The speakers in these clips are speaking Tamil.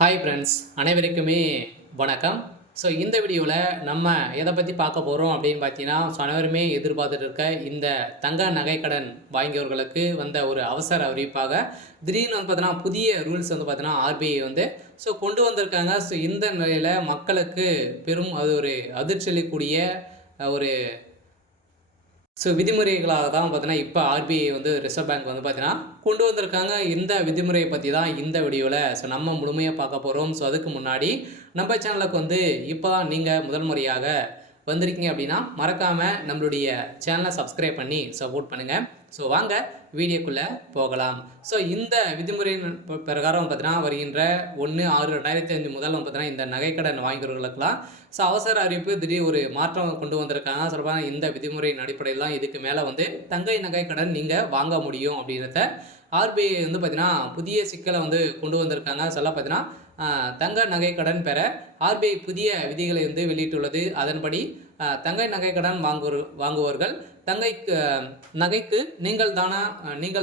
ஹாய் ஃப்ரெண்ட்ஸ், அனைவருக்குமே வணக்கம். ஸோ இந்த வீடியோவில் நம்ம எதை பற்றி பார்க்க போகிறோம் அப்படின்னு பார்த்தீங்கன்னா, அனைவருமே எதிர்பார்த்துட்டு இருக்க இந்த தங்க நகைக்கடன் வாங்கியவர்களுக்கு வந்த ஒரு அவசர அறிவிப்பாக திடீர்னு வந்து பார்த்தீங்கன்னா புதிய ரூல்ஸ் வந்து பார்த்தீங்கன்னா ஆர்பிஐ வந்து கொண்டு வந்திருக்காங்க. இந்த நிலையில் மக்களுக்கு பெரும் அது ஒரு அதிர்ச்சி அளிக்கக்கூடிய ஒரு விதிமுறைகளாக தான் பார்த்தீங்கன்னா, இப்போ ஆர்பிஐ வந்து ரிசர்வ் பேங்க் வந்து பார்த்தீங்கன்னா, கொண்டு வந்திருக்காங்க. இந்த விதிமுறையை பத்தி தான் இந்த வீடியோல நம்ம முழுமையா பார்க்க போறோம். அதுக்கு முன்னாடி நம்ம சேனலுக்கு வந்து இப்போ தான் நீங்க முதல் முறையாக வந்திருக்கீங்க அப்படின்னா, மறக்காம நம்மளுடைய சேனலை சப்ஸ்கிரைப் பண்ணி சப்போர்ட் பண்ணுங்க. வாங்க வீடியோக்குள்ள போகலாம். இந்த விதிமுறையின் பிரகாரம் பார்த்தீங்கன்னா, வருகின்ற 1/6/2005 முதல் பார்த்தீங்கன்னா, இந்த நகைக்கடன் வாங்கியவர்களுக்கெல்லாம் அவசர அறிவிப்பு திடீர் ஒரு மாற்றம் கொண்டு வந்திருக்காங்க. சொல்லப்போனா இந்த விதிமுறையின் அடிப்படையில் தான் இதுக்கு மேலே வந்து தங்க நகைக்கடன் நீங்கள் வாங்க முடியும் அப்படின்றத ஆர்பிஐ வந்து பார்த்தீங்கன்னா, புதிய சிக்கலை வந்து கொண்டு வந்திருக்காங்க. பார்த்தீங்கன்னா, தங்க நகைக்கடன் பெற ஆர்பிஐ புதிய விதிகளை வந்து வெளியிட்டுள்ளது. அதன்படி தங்க நகைக்கடன் வாங்குவோர்கள் நகைக்கு நீங்கள்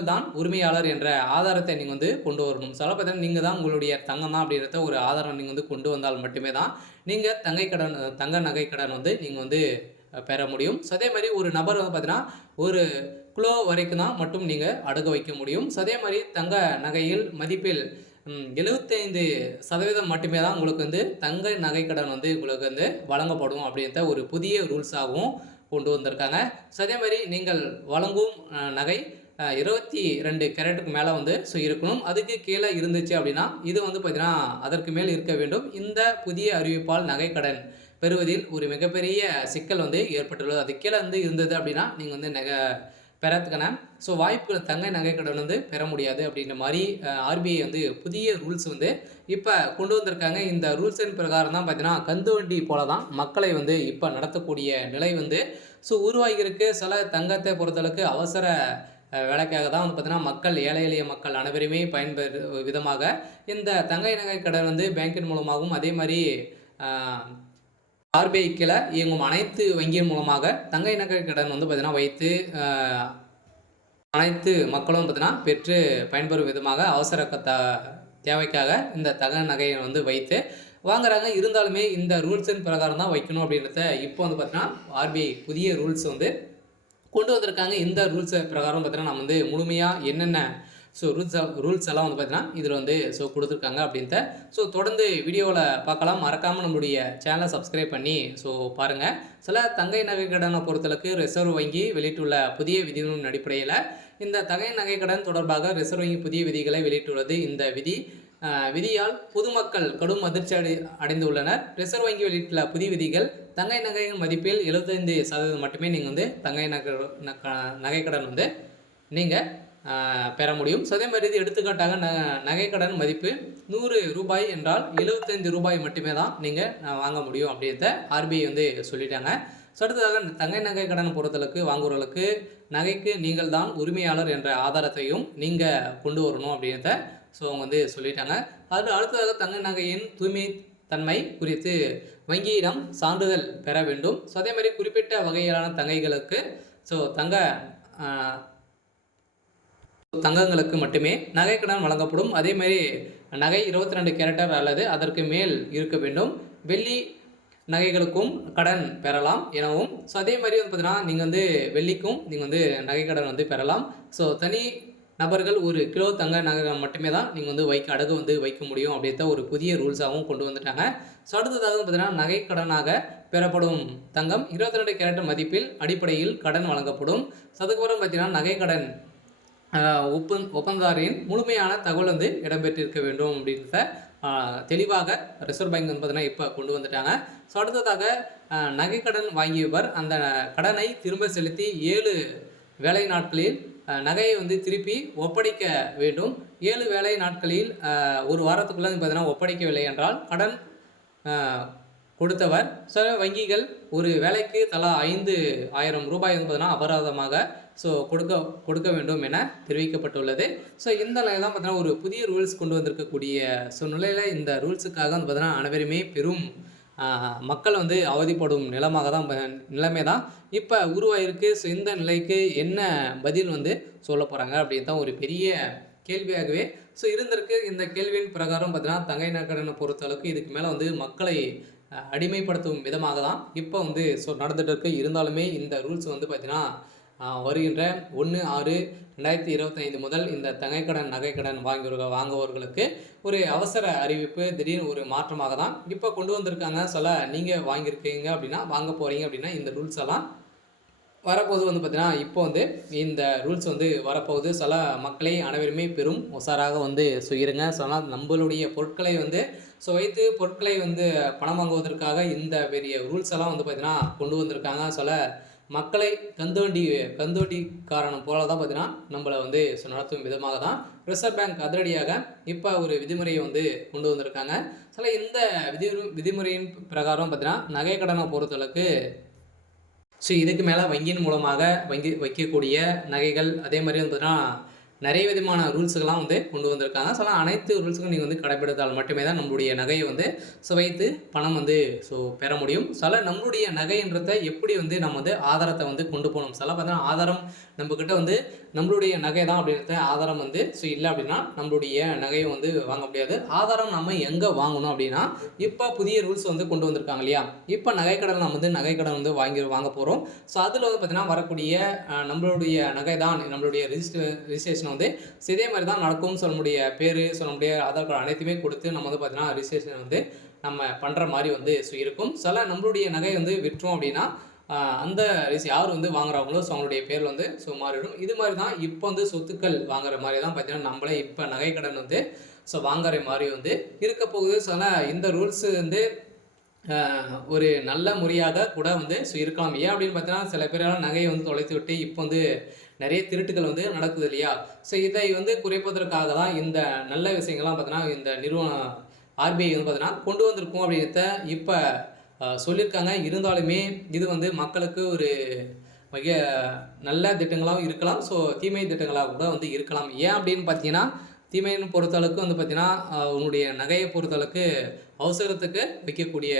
தான் உரிமையாளர் என்ற ஆதாரத்தை நீங்கள் வந்து கொண்டு வரணும். பார்த்தீங்கன்னா, நீங்கள் தான் உங்களுடைய தங்கம் தான் அப்படின்றத ஒரு ஆதாரம் நீங்கள் வந்து கொண்டு வந்தால் மட்டுமே தான் நீங்கள் தங்க நகைக்கடன் வந்து நீங்கள் வந்து பெற முடியும். அதே மாதிரி ஒரு நபர் வந்து பார்த்தீங்கன்னா, ஒரு கிலோ வரைக்கும் தான் மட்டும் நீங்கள் அடகு வைக்க முடியும். அதே மாதிரி தங்க நகையில் மதிப்பில் 75% மட்டுமே தான் உங்களுக்கு வந்து தங்க நகைக்கடன் வந்து உங்களுக்கு வந்து வழங்கப்படும் அப்படின்ற ஒரு புதிய ரூல்ஸாகவும் கொண்டு வந்திருக்காங்க. அதே மாதிரி நீங்கள் வழங்கும் நகை 22 கேரட்டுக்கு மேலே வந்து இருக்கணும். அதுக்கு கீழே இருந்துச்சு அப்படின்னா இது வந்து பார்த்தீங்கன்னா அதற்கு மேல் இருக்க வேண்டும். இந்த புதிய அறிவிப்பால் நகைக்கடன் பெறுவதில் ஒரு மிகப்பெரிய சிக்கல் வந்து ஏற்பட்டுள்ளது. அது கீழே வந்து இருந்தது அப்படின்னா நீங்கள் வந்து பெறத்துக்கான வாய்ப்புகள் தங்க நகைக்கடன் வந்து பெற முடியாது அப்படின்ற மாதிரி ஆர்பிஐ வந்து புதிய ரூல்ஸ் வந்து இப்போ கொண்டு வந்திருக்காங்க. இந்த ரூல்ஸின் பிரகாரம் தான் பார்த்தீங்கன்னா கந்து வண்டி போல தான் மக்களை வந்து இப்போ நடத்தக்கூடிய நிலை வந்து உருவாகியிருக்கு. சில தங்கத்தை பொறுத்தளவுக்கு அவசர வேலைக்காக தான் வந்து பார்த்தீங்கன்னா மக்கள் ஏழை எளிய மக்கள் அனைவருமே பயன்பெறு விதமாக இந்த தங்க நகை கடன் வந்து பேங்கின் மூலமாகவும் அதே மாதிரி ஆர்பிஐ கீழே இயங்கும் அனைத்து வங்கியின் மூலமாக தங்க நகை கடன் வந்து பார்த்தீங்கன்னா வைத்து அனைத்து மக்களும் பார்த்தீங்கன்னா பெற்று பயன்பெறும் விதமாக அவசர தேவைக்காக இந்த தங்க நகையை வந்து வைத்து வாங்குறாங்க. இருந்தாலுமே இந்த ரூல்ஸின் பிரகாரம் தான் வைக்கணும் அப்படின்றத இப்போ வந்து பார்த்தீங்கன்னா ஆர்பிஐ புதிய ரூல்ஸ் வந்து கொண்டு வந்திருக்காங்க. இந்த ரூல்ஸை பிரகாரம் பார்த்தீங்கன்னா நம்ம வந்து முழுமையாக என்னென்ன ரூல்ஸ் எல்லாம் வந்து பார்த்தீங்கன்னா இதில் வந்து கொடுத்துருக்காங்க அப்படின்ட்டு தொடர்ந்து வீடியோவில் பார்க்கலாம். மறக்காமல் நம்மளுடைய சேனலை சப்ஸ்கிரைப் பண்ணி பாருங்கள். சில தங்கை நகை கடனை பொறுத்தளவுக்கு ரிசர்வ் வங்கி வெளியிட்டுள்ள புதிய விதிகளின் அடிப்படையில் இந்த தங்கை நகை கடன் தொடர்பாக ரிசர்வ் வங்கி புதிய விதிகளை வெளியிட்டுள்ளது. இந்த விதியால் பொதுமக்கள் கடும் அதிர்ச்சி அடைந்துள்ளனர். ரிசர்வ் வங்கி வெளியிட்டுள்ள புதிய விதிகள் தங்கை நகையின் மதிப்பில் 75% மட்டுமே நீங்கள் வந்து தங்கை நகைக்கடன் வந்து நீங்கள் பெற முடியும். அதே மாதிரி இது எடுத்துக்காட்டாக நகைக்கடன் மதிப்பு 100 ரூபாய் என்றால் 75 ரூபாய் மட்டுமே தான் நீங்கள் வாங்க முடியும் அப்படின்றத ஆர்பிஐ வந்து சொல்லிட்டாங்க. அடுத்ததாக தங்கை நகை கடன் பொறுத்தளவுக்கு வாங்குவர்களுக்கு நகைக்கு நீங்கள் தான் உரிமையாளர் என்ற ஆதாரத்தையும் நீங்கள் கொண்டு வரணும் அப்படின்றத அவங்க வந்து சொல்லிட்டாங்க. அடுத்ததாக தங்க நகையின் தூய்மை தன்மை குறித்து வங்கியிடம் சான்றிதழ் பெற வேண்டும். அதே மாதிரி குறிப்பிட்ட வகையிலான தங்கைகளுக்கு தங்கங்களுக்கு மட்டுமே நகைக்கடன் வழங்கப்படும். அதே மாதிரி நகை 22 கேரட்டர் அல்லது அதற்கு மேல் இருக்க வேண்டும். வெள்ளி நகைகளுக்கும் கடன் பெறலாம் எனவும் அதே மாதிரி வந்து பார்த்தீங்கன்னா நீங்கள் வந்து வெள்ளிக்கும் நீங்கள் வந்து நகைக்கடன் வந்து பெறலாம். தனி நபர்கள் 1 கிலோ தங்க நகை மட்டுமே தான் நீங்கள் வந்து அடகு வந்து வைக்க முடியும் அப்படின்ற ஒரு புதிய ரூல்ஸாகவும் கொண்டு வந்துட்டாங்க. அடுத்ததாக பார்த்தீங்கன்னா நகைக்கடனாக பெறப்படும் தங்கம் 22 கேரட் மதிப்பில் அடிப்படையில் கடன் வழங்கப்படும். அதுக்கப்புறம் பார்த்தீங்கன்னா நகைக்கடன் ஒப்பந்ததாரின் முழுமையான தகவல் வந்து இடம்பெற்றிருக்க வேண்டும் அப்படின்றத தெளிவாக ரிசர்வ் பேங்க் வந்து பார்த்தீங்கன்னா இப்போ கொண்டு வந்துட்டாங்க. அடுத்ததாக நகைக்கடன் வாங்கியவர் அந்த கடனை திரும்ப செலுத்தி 7 வேலை நாட்களில் நகையை வந்து திருப்பி ஒப்படைக்க வேண்டும். 7 வேலை நாட்களில் ஒரு வாரத்துக்குள்ளே பார்த்தீங்கன்னா ஒப்படைக்கவில்லை என்றால் கடன் கொடுத்தவர் சில வங்கிகள் ஒரு வேலைக்கு தலா 5,000 ரூபாய் வந்து பார்த்தீங்கன்னா அபராதமாக கொடுக்க வேண்டும் என தெரிவிக்கப்பட்டுள்ளது. இந்த நிலையில் தான் பார்த்தீங்கன்னா ஒரு புதிய ரூல்ஸ் கொண்டு வந்திருக்கக்கூடிய நிலையில் இந்த ரூல்ஸுக்காக வந்து பார்த்தீங்கன்னா அனைவருமே பெரும் மக்கள் வந்து அவதிப்படும் நிலைமை தான் இப்போ உருவாயிருக்கு. இந்த நிலைக்கு என்ன பதில் வந்து சொல்ல போகிறாங்க அப்படின்னு தான் ஒரு பெரிய கேள்வியாகவே இருந்திருக்கு. இந்த கேள்வியின் பிரகாரம் பார்த்தீங்கன்னா, தங்க நகைக்கடன பொறுத்தளவுக்கு இதுக்கு மேல வந்து மக்களை அடிமைப்படுத்தும் விதமாக தான் இப்போ வந்து நடந்துட்டு இருக்கு. இருந்தாலுமே இந்த ரூல்ஸ் வந்து பார்த்தீங்கன்னா, வருகின்ற 1/6/2025 முதல் இந்த தங்கைக்கடன், நகைக்கடன் வாங்குபவர்களுக்கு ஒரு அவசர அறிவிப்பு, திடீர்னு ஒரு மாற்றமாக தான் இப்போ கொண்டு வந்திருக்காங்க. நீங்க வாங்கியிருக்கீங்க அப்படின்னா, வாங்க போறீங்க அப்படின்னா, இந்த ரூல்ஸ் எல்லாம் வரப்போது வந்து பார்த்தீங்கன்னா, இப்போ வந்து இந்த ரூல்ஸ் வந்து வரப்போகுது. மக்களை அனைவருமே பெரும் உஷாராக வந்து இருங்க. நம்பளுடைய பொருட்களை வந்து வைத்து பொருட்களை வந்து பணம் வாங்குவதற்காக இந்த பெரிய ரூல்ஸ் எல்லாம் வந்து பார்த்தீங்கன்னா, கொண்டு வந்திருக்காங்க. மக்களை கந்துவட்டிக்காரன் போல தான் பார்த்தீங்கன்னா, நம்மள வந்து நடத்தும் விதமாக தான் ரிசர்வ் பேங்க் அதிரடியாக இப்போ ஒரு விதிமுறையை வந்து கொண்டு வந்திருக்காங்க. இந்த விதிமுறையின் பிரகாரம் பார்த்தீங்கன்னா, நகை கடனை பொறுத்தளவுக்கு இதுக்கு மேலே வங்கியின் மூலமாக வைக்கக்கூடிய நகைகள், அதே மாதிரி வந்து பார்த்தீங்கன்னா, நிறைய விதமான ரூல்ஸுகள்லாம் வந்து கொண்டு வந்திருக்காங்க. அனைத்து ரூல்ஸுக்கும் நீங்கள் வந்து கடைப்பிடித்தால் மட்டுமே தான் நம்மளுடைய நகையை வந்து வைத்து பணம் வந்து பெற முடியும். நம்மளுடைய நகைன்றத எப்படி வந்து நம்ம வந்து ஆதாரத்தை வந்து கொண்டு போகணும். பார்த்தீங்கன்னா, ஆதாரம் நம்மக்கிட்ட வந்து நம்மளுடைய நகை தான் அப்படின்றத ஆதாரம் வந்து இல்லை அப்படின்னா நம்மளுடைய நகையை வந்து வாங்க முடியாது. ஆதாரம் நம்ம எங்கே வாங்கணும் அப்படின்னா, இப்போ புதிய ரூல்ஸ் வந்து கொண்டு வந்திருக்காங்க இல்லையா? இப்போ நகைக்கடன் நம்ம வந்து நகைக்கடன் வந்து வாங்க போகிறோம். அதில் வந்து பார்த்தீங்கன்னா, வரக்கூடிய நம்மளுடைய நகை தான் நம்மளுடைய ரிஜிஸ்ட்ரேஷன் வந்து இதே மாதிரி தான் நடக்கும்னு சொல்ல முடிய பேர், சொல்ல முடிய ஆதார் கார்டு அனைத்துமே கொடுத்து நம்ம வந்து பார்த்தீங்கன்னா, ரிஜிஸ்ட்ரேஷன் வந்து நம்ம பண்ணுற மாதிரி வந்து இருக்கும். நம்மளுடைய நகை வந்து விற்றோம் அப்படின்னா, அந்த யார் வந்து வாங்குறாங்களோ அவங்களுடைய பேர் வந்து மாறிடும். இது மாதிரி தான் இப்போ வந்து சொத்துக்கள் வாங்குற மாதிரி தான் பார்த்தீங்கன்னா, நம்மளே இப்போ நகைக்கடன் வந்து வாங்குற மாதிரி வந்து இருக்க போகுது. இந்த ரூல்ஸ் வந்து ஒரு நல்ல முறையாக கூட வந்து இருக்கலாம். ஏன் அப்படின்னு பார்த்தீங்கன்னா, சில பேரெல்லாம் நகையை வந்து தொலைத்து விட்டு இப்போ வந்து நிறைய திருட்டுகள் வந்து நடக்குது இல்லையா? இதை வந்து குறைப்பதற்காக தான் இந்த நல்ல விஷயங்கள்லாம் பார்த்தீங்கன்னா, இந்த நிறுவனம் ஆர்பிஐ வந்து பார்த்தீங்கன்னா கொண்டு வந்திருக்கும் அப்படின்றத இப்போ சொல்லியிருக்காங்க. இருந்தாலுமே இது வந்து மக்களுக்கு ஒரு மிக நல்ல திட்டங்களாகவும் இருக்கலாம். தீமை திட்டங்களாக கூட வந்து இருக்கலாம். ஏன் அப்படின்னு பார்த்தீங்கன்னா, தீமைன்னு பொறுத்தளவுக்கு வந்து பார்த்தீங்கன்னா, உன்னுடைய நகையை பொறுத்தளவுக்கு அவசரத்துக்கு வைக்கக்கூடிய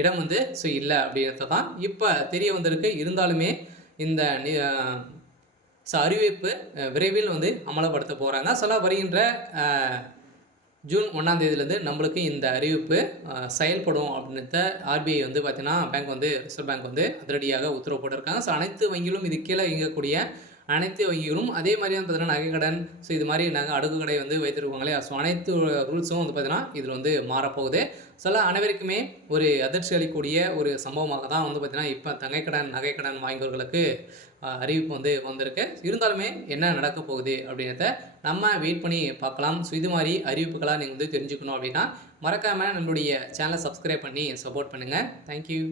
இடம் வந்து இல்லை அப்படின்றத தான் இப்போ தெரிய வந்திருக்கு. இருந்தாலுமே இந்த அறிவிப்பு விரைவில் வந்து அமலப்படுத்த போகிறாங்க. வருகின்ற ஜூன் 1ஆம் தேதியிலேருந்து நம்மளுக்கு இந்த அறிவிப்பு செயல்படும் அப்படின்றத ஆர்பிஐ வந்து பார்த்தீங்கன்னா, ரிசர்வ் பேங்க் வந்து அதிரடியாக உத்தரவு போட்டிருக்காங்க. அனைத்து வங்கிகளும் இது கீழே இயங்கக்கூடிய அனைத்து வங்கிகளும் அதே மாதிரியான பார்த்தீங்கன்னா, நகைக்கடன் இது மாதிரி அடுக்கு கடை வந்து வைத்திருப்பாங்க இல்லையா? அனைத்து ரூல்ஸும் வந்து பார்த்தீங்கன்னா, இதில் வந்து மாறப்போகுது. அனைவருக்குமே ஒரு அதிர்ச்சி அளிக்கக்கூடிய ஒரு சம்பவமாக தான் வந்து பார்த்தீங்கன்னா, இப்போ தங்கைக்கடன், நகைக்கடன் வாங்கியவர்களுக்கு அறிவிப்பு வந்து வந்திருக்கு. இருந்தாலுமே என்ன நடக்க போகுது அப்படின்றத நம்ம வெயிட் பண்ணி பார்க்கலாம். இது மாதிரி அறிவிப்புகளாக நீங்கள் வந்து தெரிஞ்சுக்கணும் அப்படின்னா, மறக்காமல் நம்மளுடைய சேனலை சப்ஸ்கிரைப் பண்ணி சப்போர்ட் பண்ணுங்கள். தேங்க்யூ.